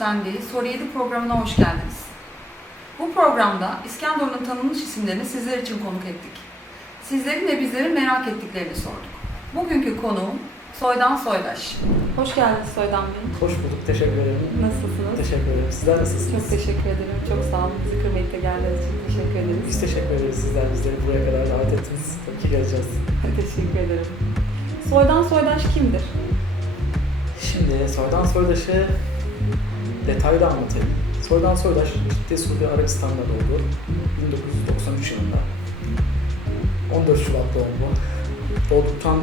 üstlendiği Soru 7 programına hoş geldiniz. Bu programda İskenderun'un tanınmış isimlerini sizler için konuk ettik. Sizlerin ve bizlerin merak ettiklerini sorduk. Bugünkü konuğum Soydan Soydaş. Hoş geldiniz Soydan Bey. Hoş bulduk, teşekkür ederim. Nasılsınız? Teşekkür ederim. Sizler nasılsınız? Çok teşekkür ederim. Çok sağ olun. Bizi kırmayıp da geldiğiniz için teşekkür ederiz. Biz teşekkür ederiz sizler bizleri buraya kadar davet ettiniz. Tabii ki geleceğiz. teşekkür ederim. Soydan Soydaş kimdir? Şimdi Soydan Soydaş'ı detaylı anlatayım. Soydan Soydaş ciddi Suudi Arabistan'da doğdu. 1993 yılında. 14 Şubat doğumlu. Doğduktan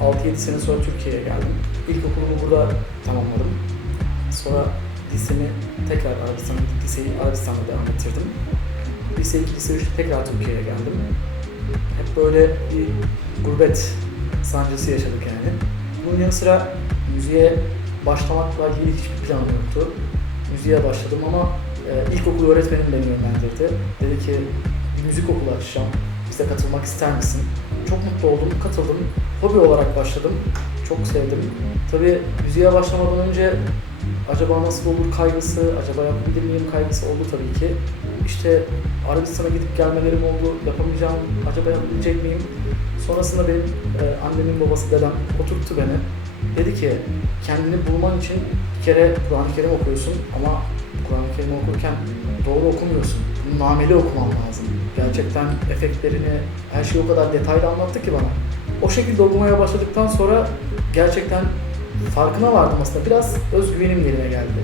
6-7 sene sonra Türkiye'ye geldim. İlkokulumu burada tamamladım. Sonra lisemi tekrar Arabistan'a. Liseyi Arabistan'da devam ettirdim. Lise 2, lise 3 tekrar Türkiye'ye geldim. Hep böyle bir gurbet sancısı yaşadık yani. Bunun yanı sıra müziğe başlamakla ilgili hiçbir planım yoktu. Müziğe başladım ama e, ilkokul öğretmenim beni yönlendirdi. Dedi ki bir müzik okulu açacağım. Bize katılmak ister misin? Çok mutlu oldum, katıldım. Hobi olarak başladım. Çok sevdim. Tabii müziğe başlamadan önce acaba nasıl olur kaygısı, acaba yapabilir miyim kaygısı oldu tabii ki. İşte Arabistan'a gidip gelmelerim oldu, yapamayacağım, acaba yapabilecek miyim? Sonrasında benim e, annemin babası dedem oturttu beni. Dedi ki kendini bulman için kere Kur'an-ı Kerim okuyorsun ama Kur'an-ı Kerim okurken doğru okumuyorsun. Nameli okuman lazım. Gerçekten efektlerini, her şeyi o kadar detaylı anlattı ki bana. O şekilde okumaya başladıktan sonra gerçekten farkına vardım aslında. Biraz özgüvenim yerine geldi.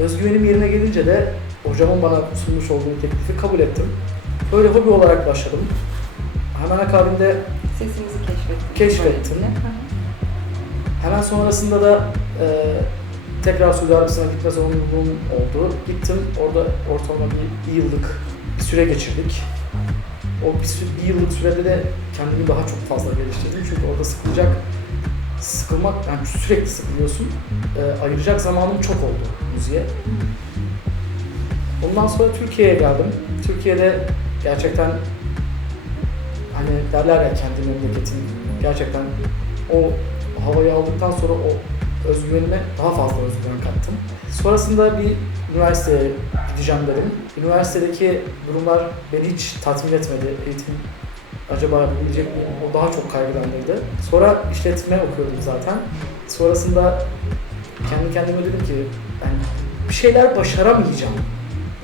Özgüvenim yerine gelince de hocamın bana sunmuş olduğu teklifi kabul ettim. Böyle hobi olarak başladım. Hemen akabinde Sesinizi keşfettim. Keşfettim. Hemen sonrasında da e, tekrar Suudi Arabistan'a gitme zorunluluğum oldu. Gittim, orada ortalama bir, bir yıllık bir süre geçirdik. O bir, sü- bir yıllık sürede de kendimi daha çok fazla geliştirdim. Çünkü orada sıkılacak, sıkılmak, yani sürekli sıkılıyorsun. E, ayıracak zamanım çok oldu müziğe. Ondan sonra Türkiye'ye geldim. Türkiye'de gerçekten hani derler ya kendi memleketin gerçekten o havayı aldıktan sonra o özgüvenime daha fazla özgüven kattım. Sonrasında bir üniversiteye gideceğim dedim. Üniversitedeki durumlar beni hiç tatmin etmedi. Eğitim acaba yapabilecek miyim? O daha çok kaygılandırdı. Sonra işletme okuyordum zaten. Sonrasında kendi kendime dedim ki ben bir şeyler başaramayacağım.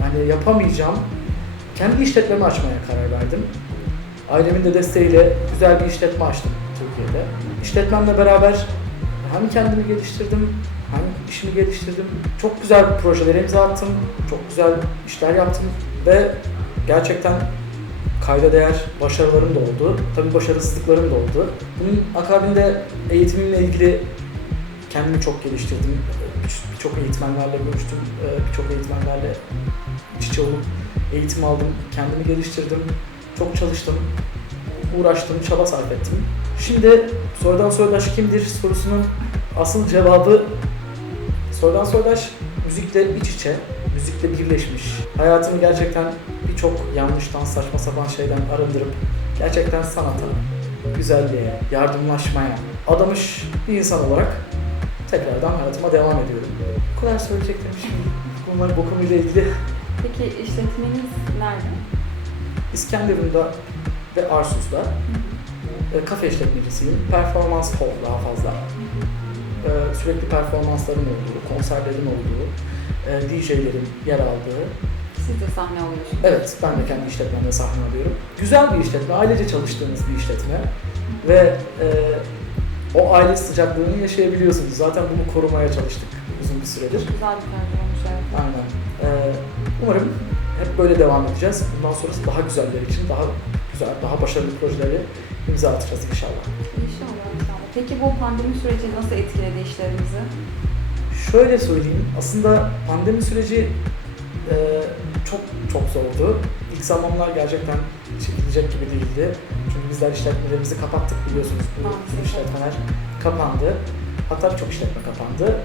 Yani yapamayacağım. Kendi işletmemi açmaya karar verdim. Ailemin de desteğiyle güzel bir işletme açtım Türkiye'de. İşletmemle beraber hem kendimi geliştirdim, hem işimi geliştirdim. Çok güzel projelere imza attım, çok güzel işler yaptım ve gerçekten kayda değer başarılarım da oldu. Tabii başarısızlıklarım da oldu. Bunun akabinde eğitimimle ilgili kendimi çok geliştirdim. Birçok eğitmenlerle görüştüm, Ee, birçok eğitmenlerle iç olup eğitim aldım, kendimi geliştirdim, çok çalıştım, uğraştım, çaba sarf ettim. Şimdi Soydan Soydaş kimdir sorusunun asıl cevabı Soydan Soydaş müzikle iç içe, müzikle birleşmiş. Hayatını gerçekten birçok yanlıştan, saçma sapan şeyden arındırıp gerçekten sanata, güzelliğe, yardımlaşmaya adamış bir insan olarak tekrardan hayatıma devam ediyorum. Bu kadar söyleyeceklerim şimdi. Bunlar bu konuyla ilgili Peki işletmeniz nerede? İskenderun'da ve Arsuz'da e, kafe işletmecisiyim. Performans hall daha fazla. E, sürekli performansların olduğu, konserlerin olduğu, e, DJ'lerin yer aldığı. Siz de sahne alıyorsunuz. Evet, ben de kendi işletmemde sahne alıyorum. Güzel bir işletme, ailece çalıştığımız bir işletme. Ve e, o aile sıcaklığını yaşayabiliyorsunuz. Zaten bunu korumaya çalıştık uzun bir süredir. Güzel bir evet. Aynen. Umarım hep böyle devam edeceğiz. Bundan sonrası daha güzeller için daha güzel, daha başarılı projeleri imza atacağız inşallah. İnşallah inşallah. Peki bu pandemi süreci nasıl etkiledi işlerinizi? Şöyle söyleyeyim, aslında pandemi süreci e, çok çok zordu. İlk zamanlar gerçekten çekilecek gibi değildi. Çünkü bizler işletmelerimizi kapattık biliyorsunuz. Bu tüm işletmeler kapandı. Hatta birçok işletme kapandı.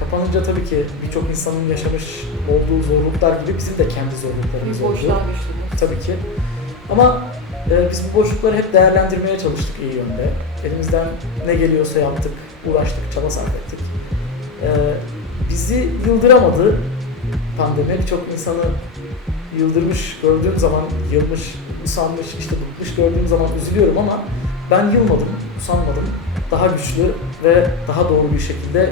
Kapanınca tabii ki birçok insanın yaşamış olduğu zorluklar gibi bizim de kendi zorluklarımız oldu. Tabii ki. Ama e, biz bu boşlukları hep değerlendirmeye çalıştık iyi yönde. Elimizden ne geliyorsa yaptık, uğraştık, çaba sarf ettik. E, bizi yıldıramadı pandemi. Birçok insanı yıldırmış gördüğüm zaman yılmış, usanmış, işte bıkmış gördüğüm zaman üzülüyorum ama ben yılmadım, usanmadım. Daha güçlü ve daha doğru bir şekilde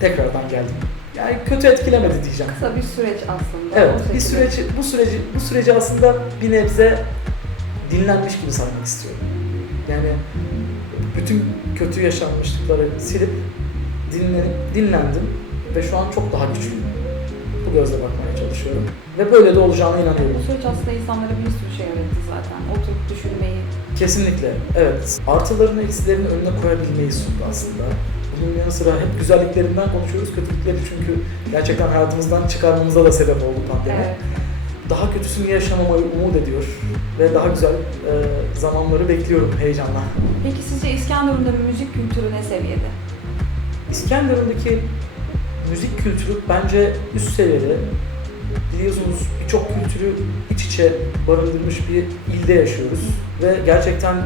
tekrardan geldim. Yani kötü etkilemedi diyeceğim. Kısa bir süreç aslında. Evet, bir süreci, bu süreci, bu süreci aslında bir nebze dinlenmiş gibi saymak istiyorum. Yani bütün kötü yaşanmışlıkları silip dinlenip dinlendim ve şu an çok daha güçlüyüm. Bu gözle bakmaya çalışıyorum ve böyle de olacağına inanıyorum. Bu süreç aslında insanlara bir sürü şey öğretti zaten. Oturup düşünmeyi. Kesinlikle, evet. Artılarını, eksilerini önüne koyabilmeyi sundu aslında. Bunun yanı sıra hep güzelliklerinden konuşuyoruz, kötülükleri çünkü gerçekten hayatımızdan çıkarmamıza da sebep oldu pandemi. Evet. Daha kötüsünü yaşamamayı umut ediyor ve daha güzel e, zamanları bekliyorum heyecanla. Peki sizce İskenderun'da müzik kültürü ne seviyede? İskenderun'daki müzik kültürü bence üst seviyede. Biliyorsunuz birçok kültürü iç içe barındırmış bir ilde yaşıyoruz ve gerçekten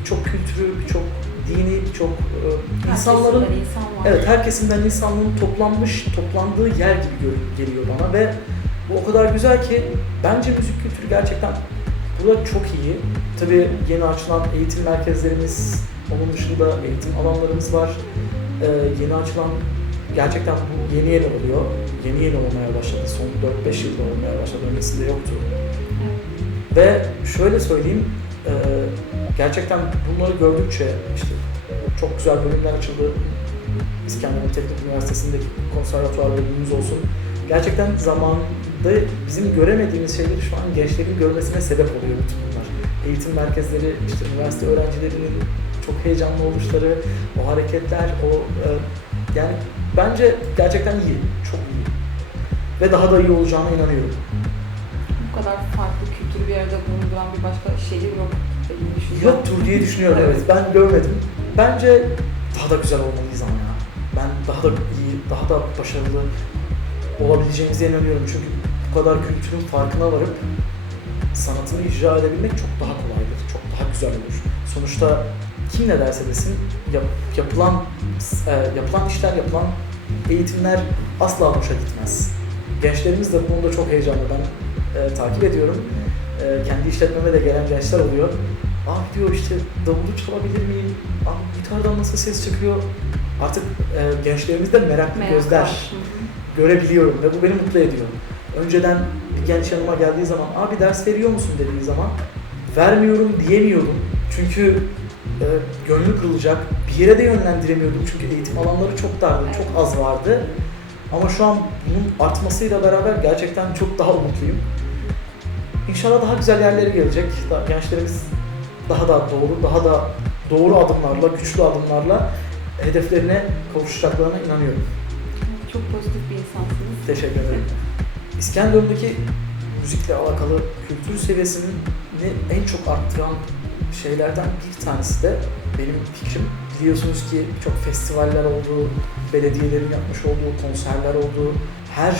birçok kültürü, birçok dini, birçok e, insanların insan var. Evet, her kesimden insanlığın toplanmış, toplandığı yer gibi geliyor bana ve bu o kadar güzel ki bence müzik kültürü gerçekten burada çok iyi. Tabii yeni açılan eğitim merkezlerimiz, onun dışında eğitim alanlarımız var. Ee, yeni açılan gerçekten bu yeni yeni oluyor. Yeni yeni olmaya başladı. Son 4-5 yılda olmaya başladı. Öncesinde yoktu. Ve şöyle söyleyeyim, e, gerçekten bunları gördükçe işte çok güzel bölümler açıldı. İskenderun Teknik Üniversitesi'ndeki konservatuvar bölümümüz olsun. Gerçekten zamanında bizim göremediğimiz şeyleri şu an gençlerin görmesine sebep oluyor bütün bunlar. Eğitim merkezleri, işte üniversite öğrencilerinin çok heyecanlı oluşları, o hareketler, o e, yani bence gerçekten iyi, çok iyi. Ve daha da iyi olacağına inanıyorum. Bu kadar farklı kültürü bir arada bulunduran bir başka şehir yok. düşüncem. Yoktur diye düşünüyorum evet. Ben görmedim. Bence daha da güzel olmalıyız ama ya. Ben daha da iyi, daha da başarılı olabileceğimize inanıyorum. Çünkü bu kadar kültürün farkına varıp sanatını icra edebilmek çok daha kolaydır. Çok daha güzel olur. Sonuçta kim ne derse desin yap- yapılan e, yapılan işler, yapılan eğitimler asla boşa gitmez. Gençlerimiz de bu konuda çok heyecanlı. Ben e, takip ediyorum. E, kendi işletmeme de gelen gençler oluyor. Ah diyor işte davulu çalabilir miyim? Ah gitardan nasıl ses çıkıyor? Artık e, gençlerimizde meraklı Merak gözler var. Görebiliyorum ve bu beni mutlu ediyor. Önceden bir genç yanıma geldiği zaman abi ders veriyor musun dediği zaman vermiyorum diyemiyordum. Çünkü e, gönlü kırılacak. Bir yere de yönlendiremiyordum çünkü eğitim alanları çok dardı, çok az vardı. Ama şu an bunun artmasıyla beraber gerçekten çok daha umutluyum. İnşallah daha güzel yerlere gelecek. Daha- Gençlerimiz daha da doğru, daha da doğru adımlarla, güçlü adımlarla hedeflerine kavuşacaklarına inanıyorum. Çok pozitif bir insansınız. Teşekkür ederim. İskenderun'daki müzikle alakalı kültür seviyesini en çok arttıran şeylerden bir tanesi de benim fikrim. Biliyorsunuz ki çok festivaller oldu, belediyelerin yapmış olduğu konserler oldu. Her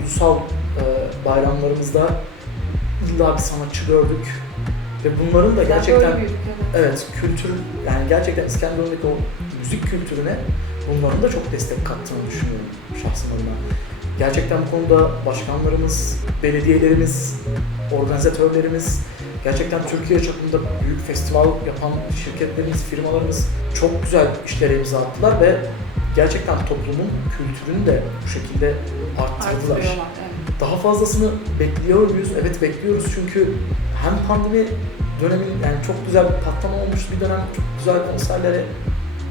ulusal e, bayramlarımızda illa bir sanatçı gördük. Ve bunların da gerçekten büyüdük, evet. Evet, kültür yani gerçekten İskenderun'daki o müzik kültürüne bunların da çok destek kattığını düşünüyorum şahsım adına. Gerçekten bu konuda başkanlarımız, belediyelerimiz, organizatörlerimiz, gerçekten Türkiye çapında büyük festival yapan şirketlerimiz, firmalarımız çok güzel işlere imza attılar ve gerçekten toplumun kültürünü de bu şekilde arttırdılar. Evet. Daha fazlasını bekliyor muyuz? Evet bekliyoruz çünkü hem pandemi dönemin yani çok güzel bir patlama olmuş bir dönem çok güzel konserlere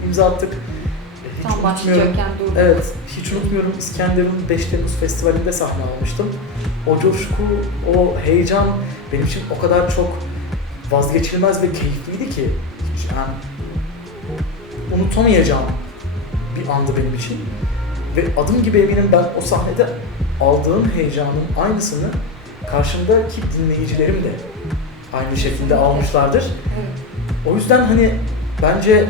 imza attık. Hiç Tam başlayacakken. Evet, hiç unutmuyorum İskenderun 5 Temmuz Festivali'nde sahne almıştım. O coşku, o heyecan benim için o kadar çok vazgeçilmez ve keyifliydi ki hiç yani unutamayacağım bir andı benim için. Ve adım gibi eminim ben o sahnede aldığım heyecanın aynısını karşımdaki dinleyicilerim de aynı şekilde almışlardır. O yüzden hani bence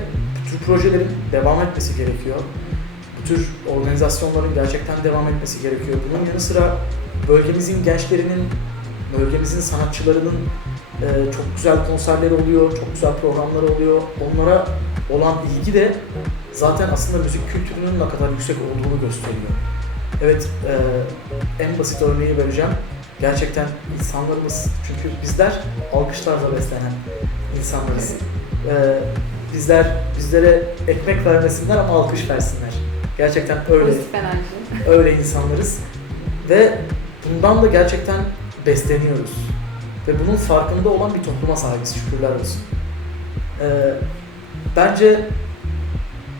bu tür projelerin devam etmesi gerekiyor. Bu tür organizasyonların gerçekten devam etmesi gerekiyor. Bunun yanı sıra bölgemizin gençlerinin, bölgemizin sanatçılarının e, çok güzel konserleri oluyor, çok güzel programları oluyor. Onlara olan ilgi de zaten aslında müzik kültürünün ne kadar yüksek olduğunu gösteriyor. Evet, e, en basit örneği vereceğim. Gerçekten insanlarımız, çünkü bizler alkışlarla beslenen insanlarız. E, bizler bizlere ekmek vermesinler ama alkış versinler. Gerçekten öyle öyle insanlarız ve bundan da gerçekten besleniyoruz. Ve bunun farkında olan bir topluma sahibiz şükürler olsun. Ee, bence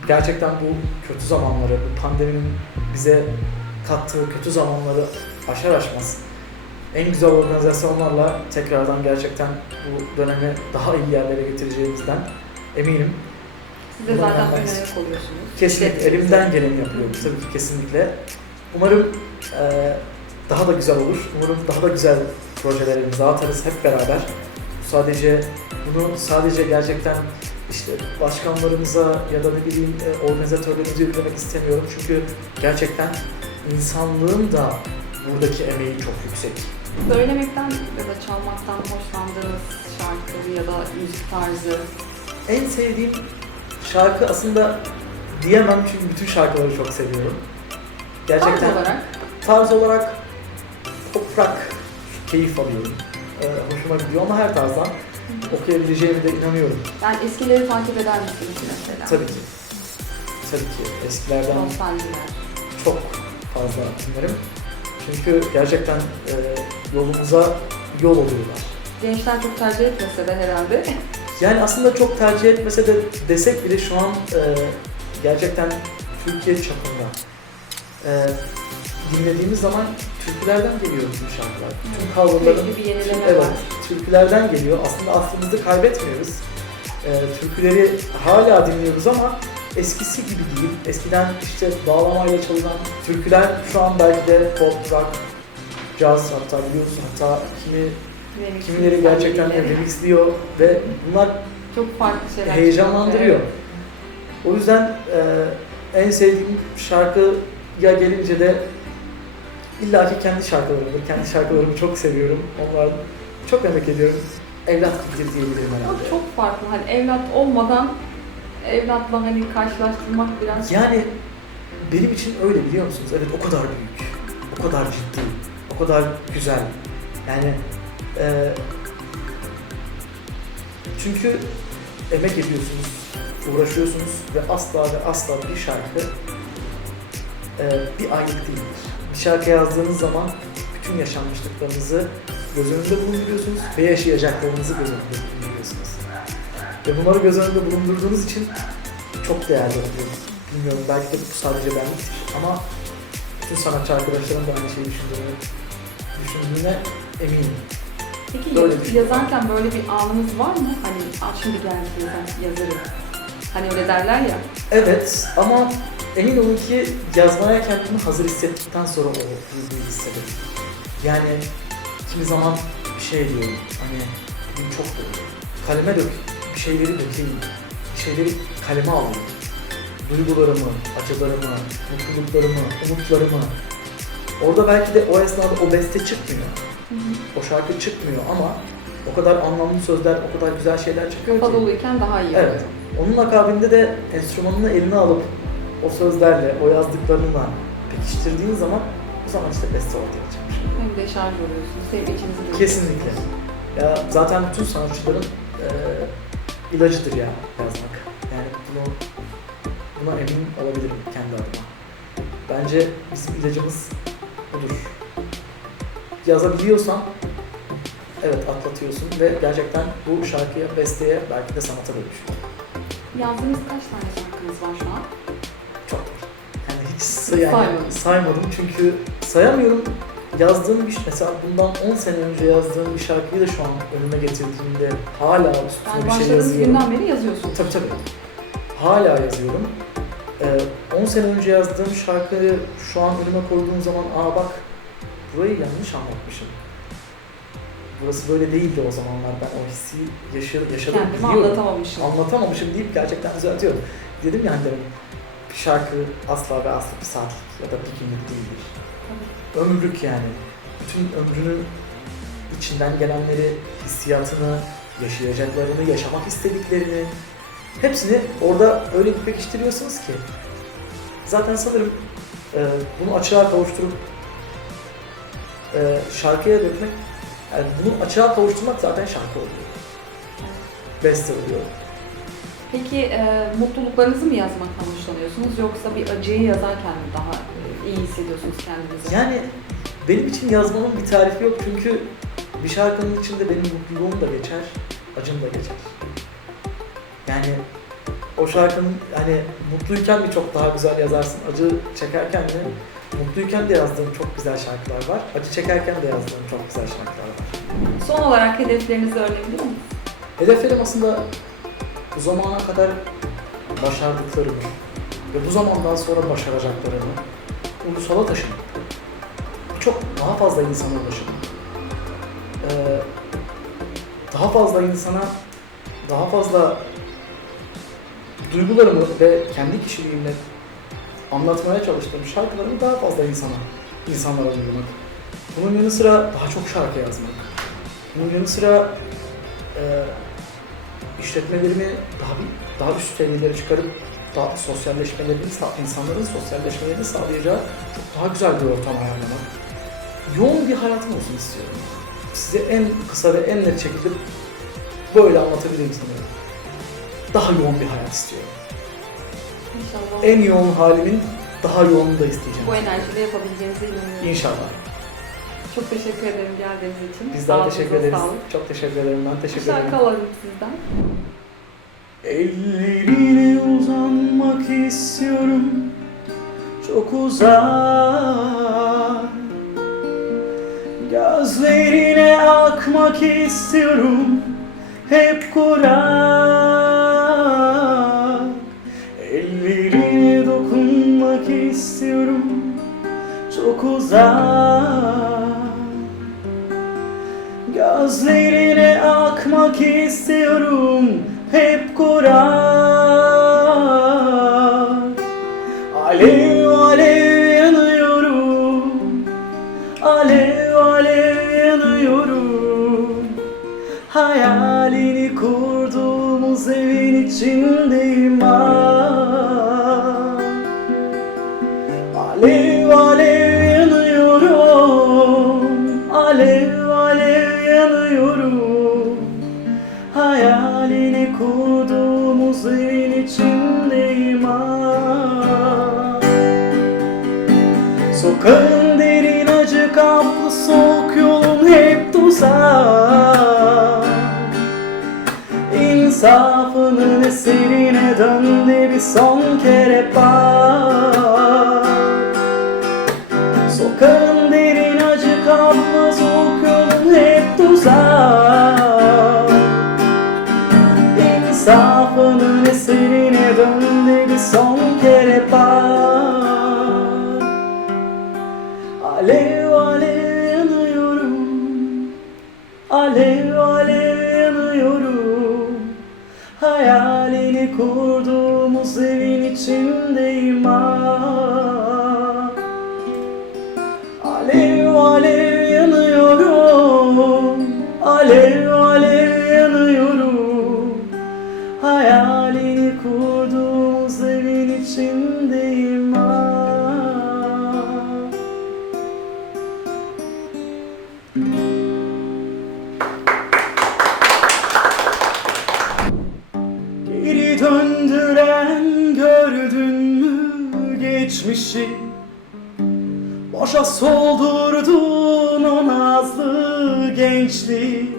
gerçekten bu kötü zamanları, bu pandeminin bize kattığı kötü zamanları aşar aşmaz en güzel organizasyonlarla tekrardan gerçekten bu dönemi daha iyi yerlere getireceğimizden eminim. Siz de Buna zaten ön ayak oluyorsunuz. Kesinlikle elimden geleni yapıyorum tabii ki kesinlikle. Umarım eee, daha da güzel olur. Umarım daha da güzel projelere imza atarız hep beraber. Sadece bunu sadece gerçekten işte başkanlarımıza ya da ne bileyim e, organizatörlerimize yüklemek istemiyorum. Çünkü gerçekten insanlığın da buradaki emeği çok yüksek. Söylemekten ya da çalmaktan hoşlandığınız şarkı ya da müzik tarzı. En sevdiğim şarkı aslında diyemem çünkü bütün şarkıları çok seviyorum. Gerçekten Tarz olarak tarz olarak pop rock keyif alıyorum. Ee, hoşuma gidiyor ama her tarzdan okuyabileceğime de inanıyorum. yani eskileri takip eder misiniz mesela? Tabii ki. Tabii ki eskilerden Nostaljiler. çok fazla dinlerim. Çünkü gerçekten e, yolumuza yol oluyorlar. Gençler çok tercih etmese de herhalde. Yani aslında çok tercih etmese de desek bile şu an e, gerçekten Türkiye çapında e, dinlediğimiz zaman türkülerden geliyor bu şarkılar. Tüm Sürekli bir yenileme Evet, var. türkülerden geliyor. Aslında aklımızı kaybetmiyoruz. Ee, türküleri hala dinliyoruz ama eskisi gibi değil. Eskiden işte bağlamayla çalınan türküler şu an belki de pop, rock, caz hatta biliyorsun hatta kimi, Remix, kimileri gerçekten remixleri. remixliyor ve bunlar Çok farklı şeyler. heyecanlandırıyor. O yüzden e, en sevdiğim şarkıya gelince de illaki kendi şarkılarımdır. Kendi şarkılarımı çok seviyorum. Onlar çok emek ediyorum. Evlat gibidir diyebilirim Ama herhalde. çok farklı. Hani evlat olmadan evlatla hani karşılaştırmak biraz Yani benim için öyle biliyor musunuz? Evet o kadar büyük, o kadar ciddi, o kadar güzel. Yani e, çünkü emek ediyorsunuz, uğraşıyorsunuz ve asla ve asla bir şarkı e, bir aylık değildir. Bir şarkı yazdığınız zaman bütün yaşanmışlıklarınızı göz önünde bulunduruyorsunuz ve yaşayacaklarınızı göz önünde bulunduruyorsunuz. Ve bunları göz önünde bulundurduğunuz için çok değerli oluyor. Bilmiyorum belki de bu sadece benlik ama bütün sanatçı arkadaşlarım da aynı şeyi düşündüğünü, düşündüğüne eminim. Peki şey. yazarken böyle bir anınız var mı? Hani "Aa, şimdi geldi yazar, yazarım. Hani öyle derler ya. Evet ama emin olun ki yazmaya kendimi hazır hissettikten sonra o duyguyu hissederim. Yani kimi zaman bir şey diyorum hani bugün çok dolu. Kaleme dök, bir şeyleri dökeyim, bir şeyleri kaleme alayım. Duygularımı, acılarımı, mutluluklarımı, umutlarımı. Orada belki de o esnada o beste çıkmıyor. O şarkı çıkmıyor ama o kadar anlamlı sözler, o kadar güzel şeyler çıkıyor Kafa ki. doluyken daha iyi Evet. oluyor. Onun akabinde de enstrümanını eline alıp o sözlerle, o yazdıklarınla pekiştirdiğin zaman o zaman işte beste ortaya çıkmış. Hem de şarj oluyorsunuz. Döküyorsunuz. Kesinlikle. Ya zaten bütün sanatçıların e, ilacıdır ya yazmak. Yani bunu buna emin olabilirim kendi adıma. Bence bizim ilacımız budur. Yazabiliyorsan evet atlatıyorsun ve gerçekten bu şarkıya, besteye, belki de sanata dönüşüyor. Yazdığınız kaç tane şarkınız var şu an? Çok var. Yani hiç say- yani Saymadın. saymadım çünkü sayamıyorum. Yazdığım bir mesela bundan 10 sene önce yazdığım bir şarkıyı da şu an önüme getirdiğimde hala üstüne Yani bir şey yazıyorum. günden beri yazıyorsunuz. Tabii tabii. Hala yazıyorum. Ee, 10 sene önce yazdığım şarkıyı şu an önüme koyduğum zaman aa bak burayı yanlış anlatmışım. Burası böyle değildi o zamanlar. Ben o hissi yaşa, yaşadım, Kendimi biliyorum anlatamamışım. anlatamamışım deyip gerçekten düzeltiyorum. Dedim ya hani bir şarkı asla ve asla bir saatlik ya da bir günlük değildir. Ömürlük yani. Bütün ömrünün içinden gelenleri, hissiyatını, yaşayacaklarını, yaşamak istediklerini hepsini orada öyle bir pekiştiriyorsunuz ki. Zaten sanırım bunu açığa kavuşturup e, şarkıya dökmek, yani bunu açığa kavuşturmak zaten şarkı oluyor. Beste oluyor. Peki e, mutluluklarınızı mı yazmaktan hoşlanıyorsunuz yoksa bir acıyı yazarken mi daha e, iyi hissediyorsunuz kendinizi? Yani benim için yazmanın bir tarifi yok çünkü bir şarkının içinde benim mutluluğum da geçer, acım da geçer. Yani o şarkının hani mutluyken mi çok daha güzel yazarsın, acı çekerken mi? Mutluyken de yazdığım çok güzel şarkılar var, acı çekerken de yazdığım çok güzel şarkılar var. Son olarak hedeflerinizi öğrenebilir miyiz? Hedeflerim aslında bu zamana kadar başardıklarımı ve bu zamandan sonra başaracaklarımı ulusala taşımak. Çok daha fazla insana ulaşmak. Ee, daha fazla insana daha fazla duygularımı ve kendi kişiliğimle anlatmaya çalıştığım şarkılarımı daha fazla insana, insanlara duyurmak. Bunun yanı sıra daha çok şarkı yazmak. Bunun yanı sıra e, işletmelerimi daha bir, daha üst seviyelere çıkarıp daha sosyalleşmelerini, insanların sosyalleşmelerini sağlayacağı çok daha güzel bir ortam ayarlamak. Yoğun bir hayatım olsun istiyorum. Size en kısa ve en net şekilde böyle anlatabilirim sanıyorum. Daha yoğun bir hayat istiyorum. İnşallah En yoğun halimin daha yoğununu da isteyeceğim. bu enerjide yapabileceğinize inanıyorum. İnşallah. Çok teşekkür ederim geldiğiniz için. Bizler Sağlığınıza teşekkür ederiz. sağlık. Çok teşekkür ederim. Ben teşekkür ederim. şarkı alalım sizden. Ellerine uzanmak istiyorum çok uzak Gözlerine akmak istiyorum hep kurak uzak Gözlerine akmak istiyorum hep kurak Alev alev yanıyorum Alev alev yanıyorum. Hayalini kurduğumuz evin içindeyim dön bir son kere bak Sokağın derin acı kaplı soğuk yolun hep tuzak. İnsafının eserine dön de bir son kere bak Alev alev yanıyorum alev kurduğumuz evin içindeyim ah. Geçmişi. Boşa soldurdun o nazlı gençliği.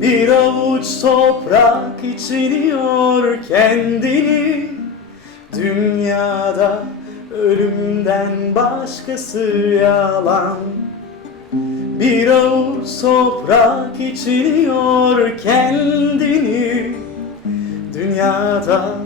Bir avuç toprak içiniyor kendini. Dünyada ölümden başkası yalan. Bir avuç toprak içiniyor kendini. Dünyada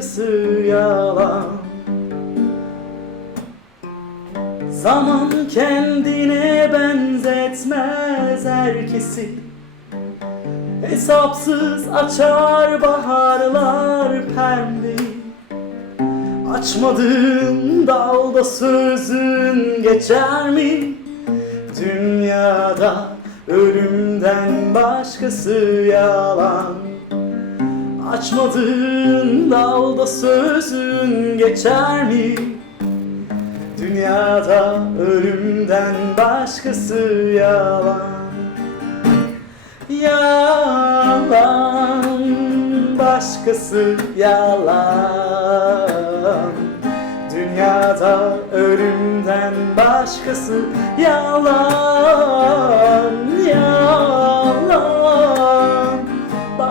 başkası yalan. Zaman kendine benzetmez herkesi. Hesapsız açar baharlar pembeyi Açmadığın dalda sözün geçer mi? Dünyada ölümden başkası yalan Açmadığın dalda sözün geçer mi? Dünyada ölümden başkası yalan. Yalan başkası yalan. Dünyada ölümden başkası yalan Yalan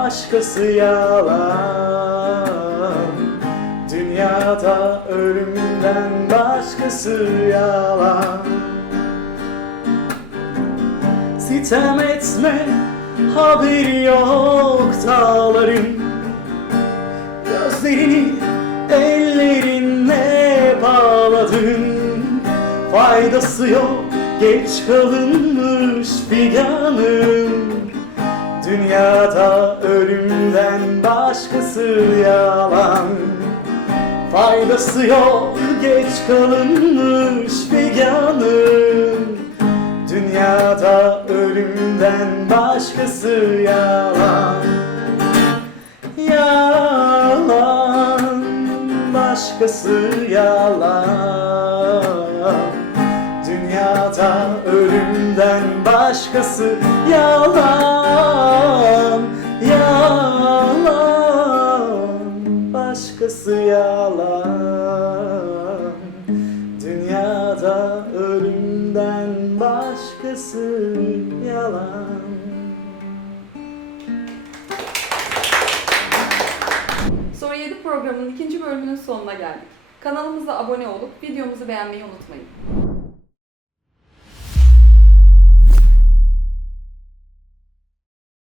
başkası yalan. Dünyada ölümden başkası yalan. Sitem etme haberi yok dağların. Gözlerini ellerinle bağladın. Faydası yok geç kalınmış figanın Dünyada ölümden başkası yalan. Faydası yok geç kalınmış figanın. Dünyada ölümden başkası yalan. Yalan başkası yalan Dünyada ölümden başkası yalan Yalan başkası yalan Dünyada ölümden başkası yalan Soru 7 programının ikinci bölümünün sonuna geldik. Kanalımıza abone olup videomuzu beğenmeyi unutmayın.